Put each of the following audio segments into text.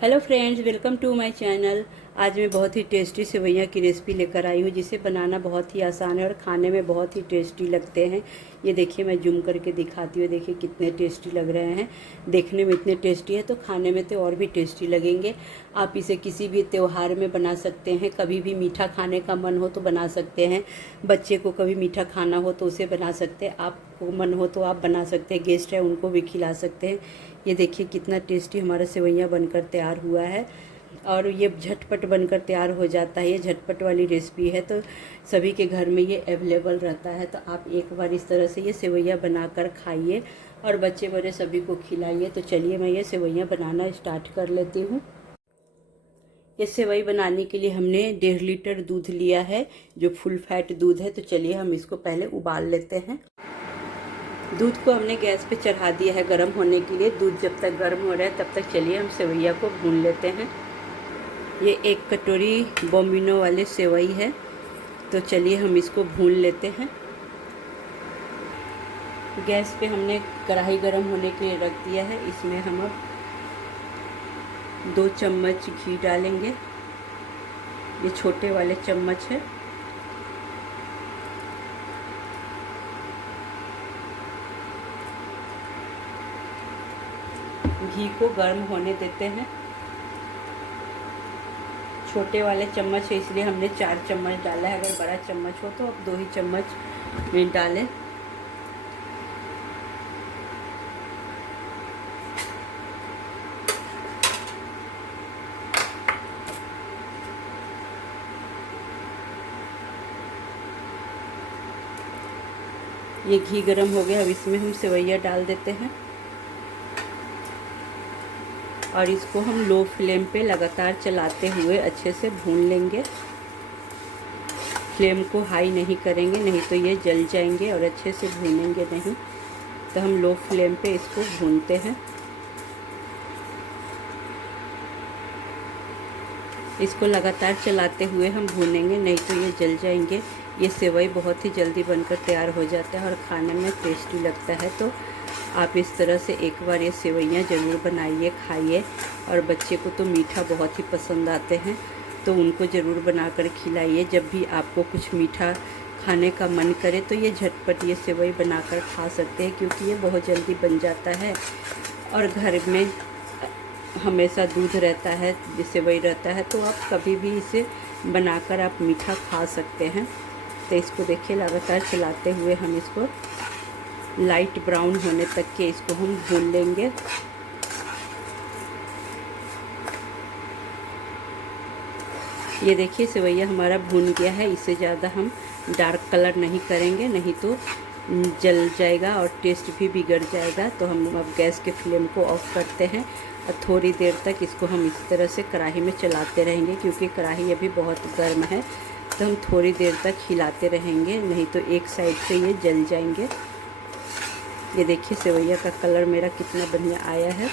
Hello friends, welcome to my channel. आज मैं बहुत ही टेस्टी सेवइयाँ की रेसिपी लेकर आई हूँ, जिसे बनाना बहुत ही आसान है और खाने में बहुत ही टेस्टी लगते हैं। ये देखिए, मैं जूम करके दिखाती हूँ। देखिए कितने टेस्टी लग रहे हैं। देखने में इतने टेस्टी है तो खाने में तो और भी टेस्टी लगेंगे। आप इसे किसी भी त्योहार में बना सकते हैं। कभी भी मीठा खाने का मन हो तो बना सकते हैं। बच्चे को कभी मीठा खाना हो तो उसे बना सकते हैं। आपको मन हो तो आप बना सकते हैं। गेस्ट है उनको भी खिला सकते हैं। ये देखिए कितना टेस्टी हमारा सेवइयाँ बनकर तैयार हुआ है और ये झटपट बनकर तैयार हो जाता है। ये झटपट वाली रेसिपी है तो सभी के घर में ये अवेलेबल रहता है। तो आप एक बार इस तरह से ये सेवइयाँ बनाकर खाइए और बच्चे बड़े सभी को खिलाइए। तो चलिए मैं ये सेवइयाँ बनाना स्टार्ट कर लेती हूँ। ये सेवई बनाने के लिए हमने 1.5 लीटर दूध लिया है, जो फुल फैट दूध है। तो चलिए हम इसको पहले उबाल लेते हैं। दूध को हमने गैस पे चढ़ा दिया है गर्म होने के लिए। दूध जब तक गर्म हो रहा है तब तक चलिए हम सेवइयाँ को भून लेते हैं। ये 1 कटोरी बॉम्बिनो वाले सेवई है, तो चलिए हम इसको भून लेते हैं। गैस पे हमने कढ़ाई गर्म होने के लिए रख दिया है। इसमें हम अब 2 चम्मच घी डालेंगे। ये छोटे वाले चम्मच है। घी को गर्म होने देते हैं। छोटे वाले चम्मच है इसलिए हमने 4 चम्मच डाला है। अगर बड़ा चम्मच हो तो अब 2 ही चम्मच में डालें। ये घी गर्म हो गया। अब इसमें हम सेवइयाँ डाल देते हैं और इसको हम लो फ्लेम पे लगातार चलाते हुए अच्छे से भून लेंगे। फ्लेम को हाई नहीं करेंगे, नहीं तो ये जल जाएंगे और अच्छे से भूनेंगे नहीं। तो हम लो फ्लेम पे इसको भूनते हैं। इसको लगातार चलाते हुए हम भूनेंगे, नहीं तो ये जल जाएंगे। ये सेवई बहुत ही जल्दी बनकर तैयार हो जाता है और खाने में टेस्टी लगता है। तो आप इस तरह से एक बार ये सेवइयाँ ज़रूर बनाइए, खाइए। और बच्चे को तो मीठा बहुत ही पसंद आते हैं, तो उनको ज़रूर बनाकर खिलाइए। जब भी आपको कुछ मीठा खाने का मन करे तो ये झटपट ये सेवई बनाकर खा सकते हैं, क्योंकि ये बहुत जल्दी बन जाता है। और घर में हमेशा दूध रहता है, सेवई रहता है, तो आप कभी भी इसे बनाकर आप मीठा खा सकते हैं। तो इसको देखिए लगातार चलाते हुए हम इसको लाइट ब्राउन होने तक के इसको हम भून लेंगे। ये देखिए सेवइयाँ हमारा भून गया है। इससे ज़्यादा हम डार्क कलर नहीं करेंगे, नहीं तो जल जाएगा और टेस्ट भी बिगड़ जाएगा। तो हम अब गैस के फ्लेम को ऑफ करते हैं और थोड़ी देर तक इसको हम इस तरह से कढ़ाई में चलाते रहेंगे, क्योंकि कढ़ाई अभी बहुत गर्म है। तो हम थोड़ी देर तक हिलाते रहेंगे, नहीं तो एक साइड से ये जल जाएंगे। ये देखिए सेवइयाँ का कलर मेरा कितना बढ़िया आया है।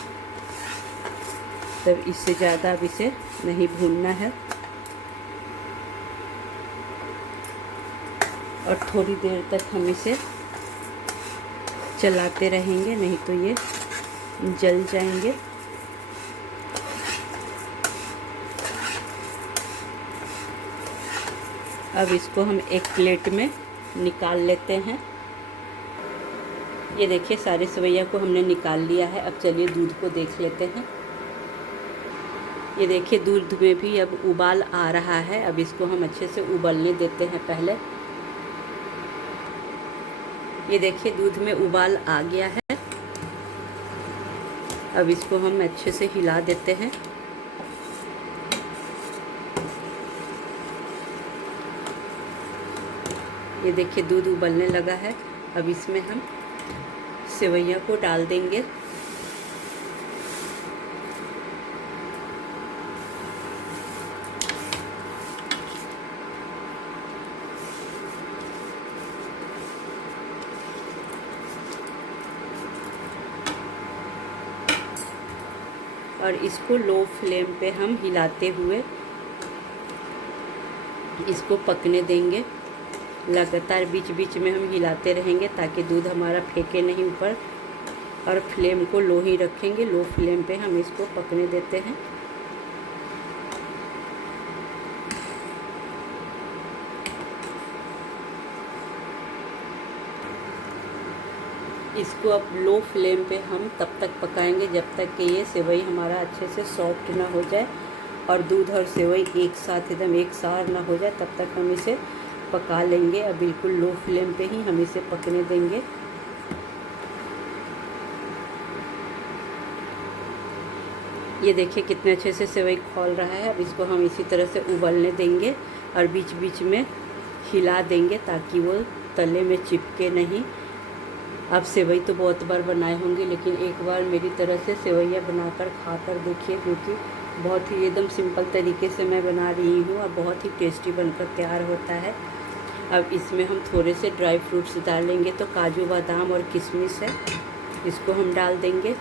तब इससे ज़्यादा अब इसे नहीं भूनना है और थोड़ी देर तक हम इसे चलाते रहेंगे, नहीं तो ये जल जाएंगे। अब इसको हम एक प्लेट में निकाल लेते हैं। ये देखिए सारे सेवइयाँ को हमने निकाल लिया है। अब चलिए दूध को देख लेते हैं। ये देखिए दूध में भी अब उबाल आ रहा है। अब इसको हम अच्छे से उबलने देते हैं पहले। ये देखिए दूध में उबाल आ गया है। अब इसको हम अच्छे से हिला देते हैं। ये देखिए दूध उबलने लगा है। अब इसमें हम सेवइयाँ को डाल देंगे। और इसको लो फ्लेम पे हम हिलाते हुए इसको पकने देंगे। लगातार बीच बीच में हम हिलाते रहेंगे ताकि दूध हमारा फेंके नहीं ऊपर। और फ्लेम को लो ही रखेंगे। लो फ्लेम पे हम इसको पकने देते हैं। इसको अब लो फ्लेम पे हम तब तक पकाएंगे जब तक कि ये सेवई हमारा अच्छे से सॉफ्ट ना हो जाए और दूध और सेवई एक साथ एकदम एक सार ना हो जाए, तब तक हम इसे पका लेंगे। अब बिल्कुल लो फ्लेम पे ही हम इसे पकने देंगे। ये देखिए कितने अच्छे से सेवई खौल रहा है। अब इसको हम इसी तरह से उबलने देंगे और बीच बीच में हिला देंगे ताकि वो तले में चिपके नहीं। आप सेवई तो बहुत बार बनाए होंगे, लेकिन एक बार मेरी तरह से सेवैयाँ बनाकर खाकर देखिए, क्योंकि बहुत ही एकदम सिंपल तरीके से मैं बना रही हूँ और बहुत ही टेस्टी बनकर तैयार होता है। अब इसमें हम थोड़े से ड्राई फ्रूट्स डालेंगे, तो काजू बादाम और किशमिश है, इसको हम डाल देंगे।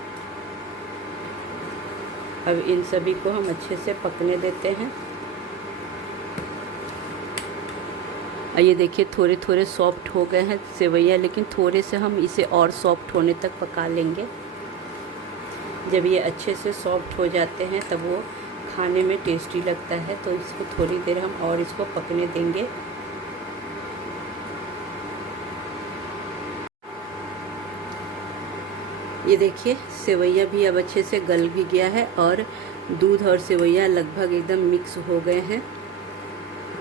अब इन सभी को हम अच्छे से पकने देते हैं। और ये देखिए थोड़े थोड़े सॉफ्ट हो गए हैं सेवैयाँ, लेकिन थोड़े से हम इसे और सॉफ्ट होने तक पका लेंगे। जब ये अच्छे से सॉफ्ट हो जाते हैं तब वो खाने में टेस्टी लगता है, तो इसको थोड़ी देर हम और इसको पकने देंगे। ये देखिए सेवैयाँ भी अब अच्छे से गल भी गया है और दूध और सेवैयाँ लगभग एकदम मिक्स हो गए हैं।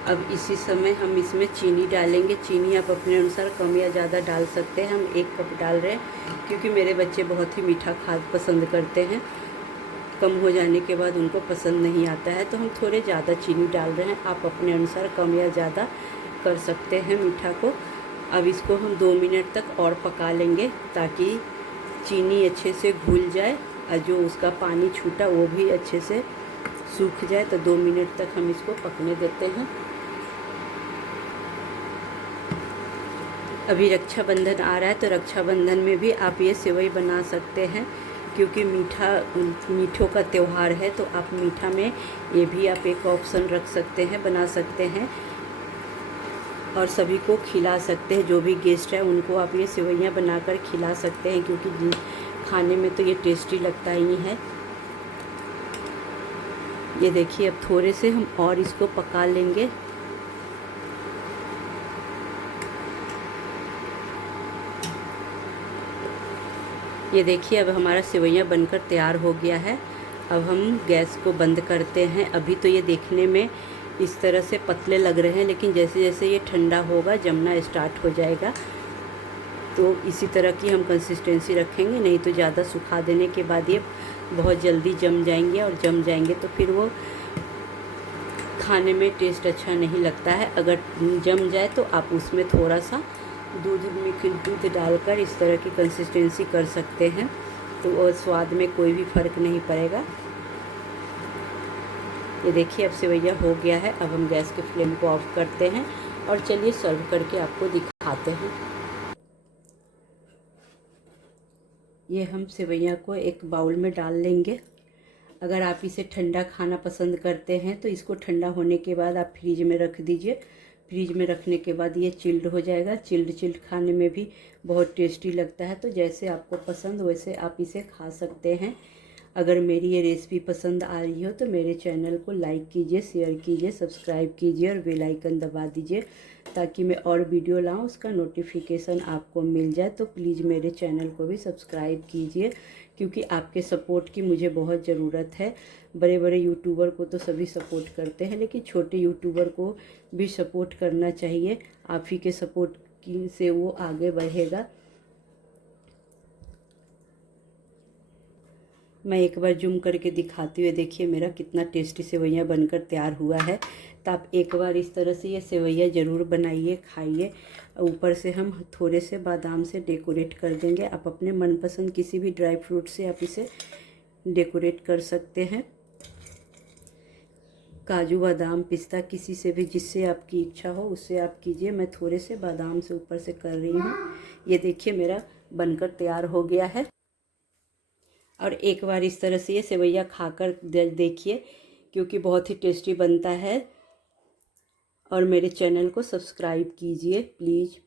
अब इसी समय हम इसमें चीनी डालेंगे। चीनी आप अपने अनुसार कम या ज़्यादा डाल सकते हैं। हम 1 कप डाल रहे हैं क्योंकि मेरे बच्चे बहुत ही मीठा पसंद करते हैं। कम हो जाने के बाद उनको पसंद नहीं आता है, तो हम थोड़े ज़्यादा चीनी डाल रहे हैं। आप अपने अनुसार कम या ज़्यादा कर सकते हैं मीठा को। अब इसको हम 2 मिनट तक और पका लेंगे ताकि चीनी अच्छे से घुल जाए और जो उसका पानी छूटा वो भी अच्छे से सूख जाए। तो 2 मिनट तक हम इसको पकने देते हैं। अभी रक्षाबंधन आ रहा है, तो रक्षाबंधन में भी आप ये सेवई बना सकते हैं, क्योंकि मीठों का त्यौहार है। तो आप मीठा में ये भी आप एक ऑप्शन रख सकते हैं, बना सकते हैं और सभी को खिला सकते हैं। जो भी गेस्ट है उनको आप ये सेवैयाँ बनाकर खिला सकते हैं, क्योंकि खाने में तो ये टेस्टी लगता ही है। ये देखिए अब थोड़े से हम और इसको पका लेंगे। ये देखिए अब हमारा सेवैयाँ बनकर तैयार हो गया है। अब हम गैस को बंद करते हैं। अभी तो ये देखने में इस तरह से पतले लग रहे हैं, लेकिन जैसे जैसे ये ठंडा होगा जमना स्टार्ट हो जाएगा। तो इसी तरह की हम कंसिस्टेंसी रखेंगे, नहीं तो ज़्यादा सुखा देने के बाद ये बहुत जल्दी जम जाएंगे और जम जाएंगे तो फिर वो खाने में टेस्ट अच्छा नहीं लगता है। अगर जम जाए तो आप उसमें थोड़ा सा दूध डालकर इस तरह की कंसिस्टेंसी कर सकते हैं, तो वो स्वाद में कोई भी फ़र्क नहीं पड़ेगा। ये देखिए अब सेवैया हो गया है। अब हम गैस के फ्लेम को ऑफ करते हैं और चलिए सर्व करके आपको दिखाते हैं। ये हम सेवैया को एक बाउल में डाल लेंगे। अगर आप इसे ठंडा खाना पसंद करते हैं तो इसको ठंडा होने के बाद आप फ्रिज में रख दीजिए। फ्रिज में रखने के बाद ये चिल्ड हो जाएगा। चिल्ड खाने में भी बहुत टेस्टी लगता है। तो जैसे आपको पसंद वैसे आप इसे खा सकते हैं। अगर मेरी ये रेसिपी पसंद आ रही हो तो मेरे चैनल को लाइक कीजिए, शेयर कीजिए, सब्सक्राइब कीजिए और बेल आइकन दबा दीजिए ताकि मैं और वीडियो लाऊं उसका नोटिफिकेशन आपको मिल जाए। तो प्लीज़ मेरे चैनल को भी सब्सक्राइब कीजिए, क्योंकि आपके सपोर्ट की मुझे बहुत ज़रूरत है। बड़े बड़े यूट्यूबर को तो सभी सपोर्ट करते हैं, लेकिन छोटे यूट्यूबर को भी सपोर्ट करना चाहिए। आप ही के सपोर्ट की से वो आगे बढ़ेगा। मैं एक बार जूम करके दिखाती हुई देखिए मेरा कितना टेस्टी सेवैयाँ बनकर तैयार हुआ है। तो आप एक बार इस तरह से ये सेवैयाँ ज़रूर बनाइए, खाइए। ऊपर से हम थोड़े से बादाम से डेकोरेट कर देंगे। आप अपने मनपसंद किसी भी ड्राई फ्रूट से आप इसे डेकोरेट कर सकते हैं। काजू बादाम पिस्ता किसी से भी, जिससे आपकी इच्छा हो उससे आप कीजिए। मैं थोड़े से बादाम से ऊपर से कर रही हूँ। ये देखिए मेरा बनकर तैयार हो गया है। और एक बार इस तरह से ये सेवैया खाकर देखिए, क्योंकि बहुत ही टेस्टी बनता है। और मेरे चैनल को सब्सक्राइब कीजिए प्लीज़।